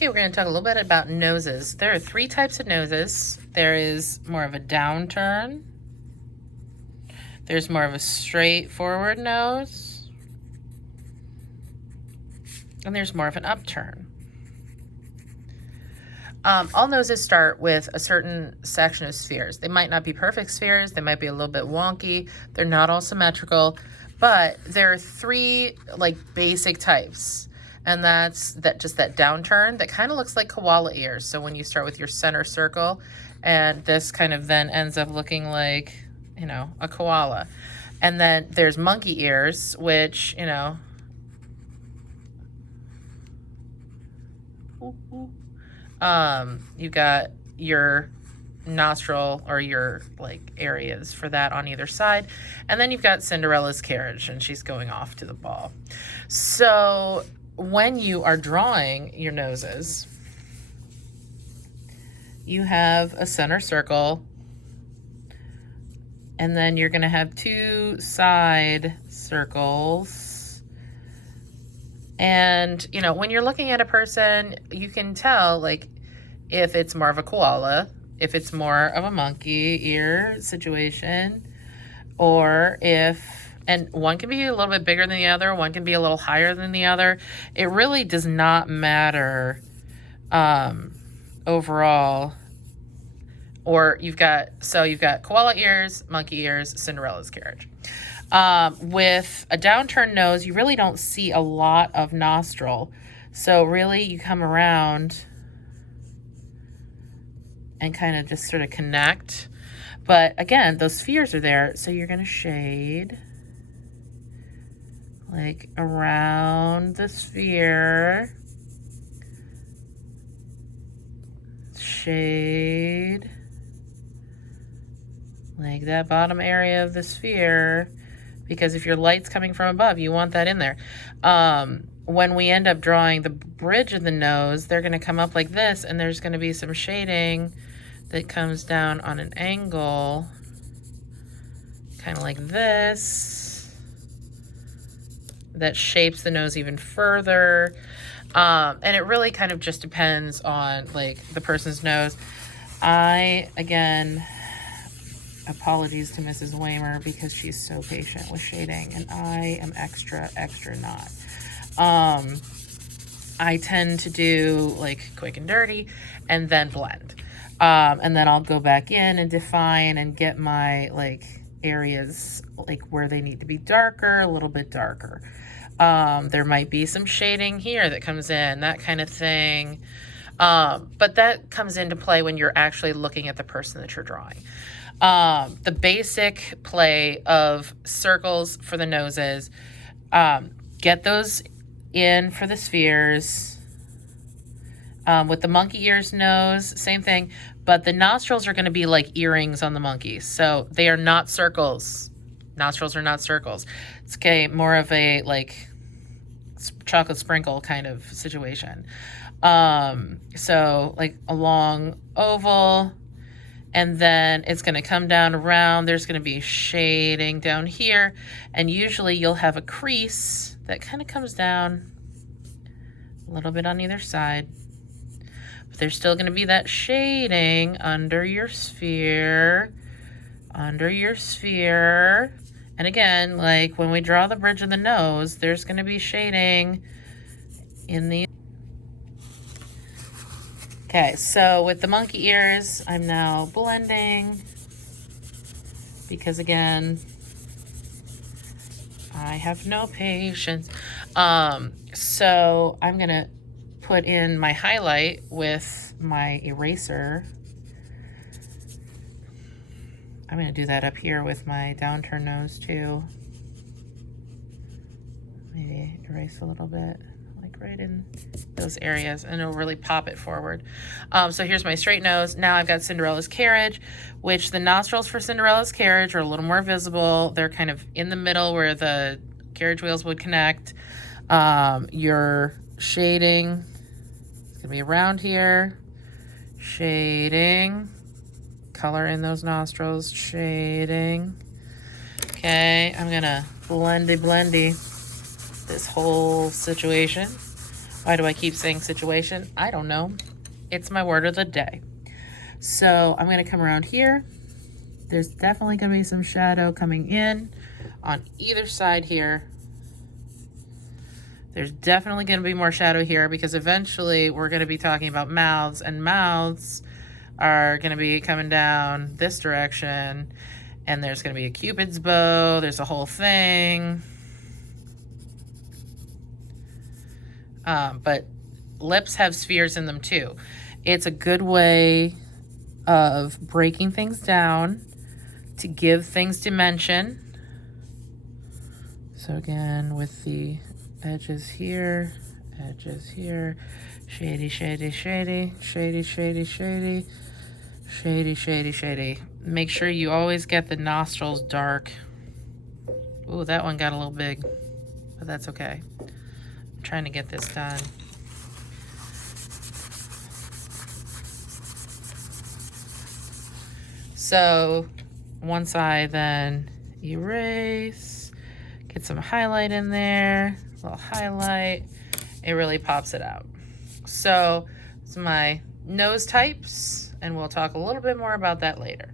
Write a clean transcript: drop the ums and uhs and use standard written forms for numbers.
Okay, we're going to talk a little bit about noses. There are 3 types of noses. There is more of a downturn. There's more of a straightforward nose. And there's more of an upturn. All noses start with a certain section of spheres. They might not be perfect spheres. They might be a little bit wonky. They're not all symmetrical. But there are 3 like basic types. And that's just that downturn that kind of looks like koala ears. So when you start with your center circle, and this kind of then ends up looking like, you know, a koala. And then there's monkey ears, which, you know, you got your nostril or your like areas for that on either side. And then you've got Cinderella's carriage, and she's going off to the ball. So when you are drawing your noses, you have a center circle, and then you're going to have 2 side circles. And, you know, when you're looking at a person, you can tell, like, if it's more of a koala, if it's more of a monkey ear situation, or if, and one can be a little bit bigger than the other, one can be a little higher than the other. It really does not matter overall. Or you've got koala ears, monkey ears, Cinderella's carriage. With a downturned nose, you really don't see a lot of nostril. So really you come around and kind of just sort of connect. But again, those spheres are there, so you're going to shade like around the sphere. Shade like that bottom area of the sphere, because if your light's coming from above, you want that in there. When we end up drawing the bridge of the nose, they're going to come up like this, and there's going to be some shading that comes down on an angle, kind of like this, that shapes the nose even further. And it really kind of just depends on like the person's nose. Again, apologies to Mrs. Waymer because she's so patient with shading, and I am extra not. I tend to do like quick and dirty and then blend. And then I'll go back in and define and get my like areas like where they need to be darker, a little bit darker. There might be some shading here that comes in, that kind of thing. But that comes into play when you're actually looking at the person that you're drawing. The basic play of circles for the noses, get those in for the spheres. With the monkey ears nose, same thing, but the nostrils are going to be like earrings on the monkey. So they are not circles. Nostrils are not circles. It's more of a like chocolate sprinkle kind of situation. So like a long oval, and then it's going to come down around. There's going to be shading down here, and usually you'll have a crease that kind of comes down a little bit on either side. But there's still going to be that shading under your sphere, And again, like when we draw the bridge of the nose, there's going to be shading in the... Okay, so with the monkey ears, I'm now blending because again, I have no patience. So I'm gonna put in my highlight with my eraser. I'm gonna do that up here with my downturn nose too. Maybe erase a little bit. Right in those areas, and it'll really pop it forward. So here's my straight nose. Now I've got Cinderella's carriage, which the nostrils for Cinderella's carriage are a little more visible. They're kind of in the middle where the carriage wheels would connect. Your shading is going to be around here. Shading. Color in those nostrils. Shading. Okay, I'm going to blendy this whole situation. Why do I keep saying situation? I don't know. It's my word of the day. So I'm going to come around here. There's definitely going to be some shadow coming in on either side here. There's definitely going to be more shadow here because eventually we're going to be talking about mouths, and mouths are going to be coming down this direction, and there's going to be a Cupid's bow. There's a whole thing. But lips have spheres in them too. It's a good way of breaking things down to give things dimension. So again, with the edges here, shady, shady, shady, shady, shady, shady, shady, shady, shady. Make sure you always get the nostrils dark. Ooh, that one got a little big, but that's okay. I'm trying to get this done. So once I then erase, get some highlight in there, a little highlight, it really pops it out. So it's my nose types, and we'll talk a little bit more about that later.